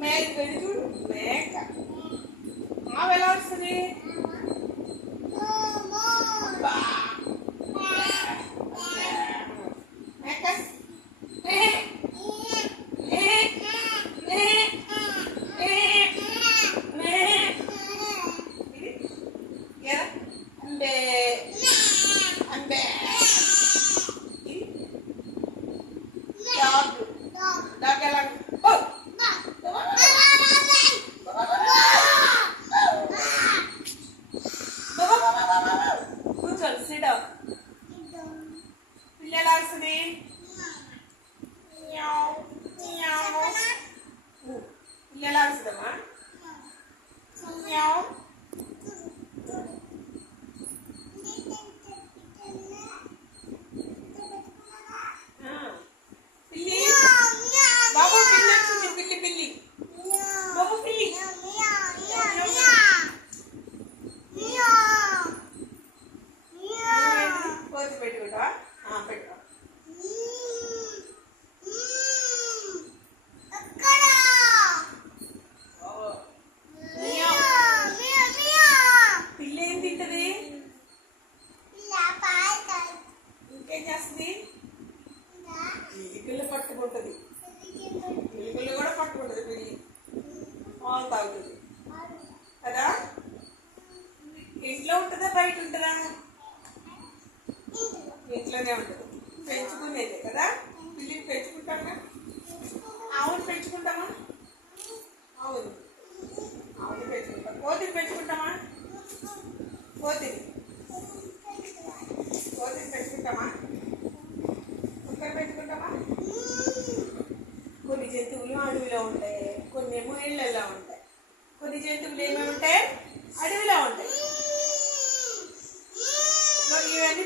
మేక వెళ్ళి చూడు మేక ఆవు ఎలా వస్తుంది మేక అంబే అంబే డాగ్ డాగ్ ఎలా కూర్చోండి సిట్ పిల్ల ఎలా వస్తుంది పిల్ల ఎలా వస్తుందమ్మా పిల్లి బాబు పిల్లి వచ్చింది పిల్లి పిల్లి బాబు పిల్లి కోతి పెట్టుకుంటా పెట్టుకో పిల్లి ఏం తింటది ఇంకేం చేస్తుంది ఎలుకలు పట్టుకుంటుంది ఎలుకలు కూడా పట్టుకుంటుంది పిల్లి పాలు తాగుతుంది కదా ఇంట్లో ఉంటుందా బయట ఉంటుందా ఇంట్లోనే ఉంటుంది పెంచుకునేదే కదా పిల్లిని పెంచుకుంటామా ఆవుని పెంచుకుంటామా అవును ఆవుని పెంచుకుంటాం కోతిని పెంచుకుంటామా కోతిని పెంచుకుంటామా కుక్కని పెంచుకుంటామా కొన్ని జంతువులు అడవిలో ఉంటాయి కొన్ని ఏమో ఇళ్ళల్లో ఉంటాయి కొన్ని జంతువులు ఏమేమి ఉంటాయి అడవిలో ఉంటాయి ఇవన్నీ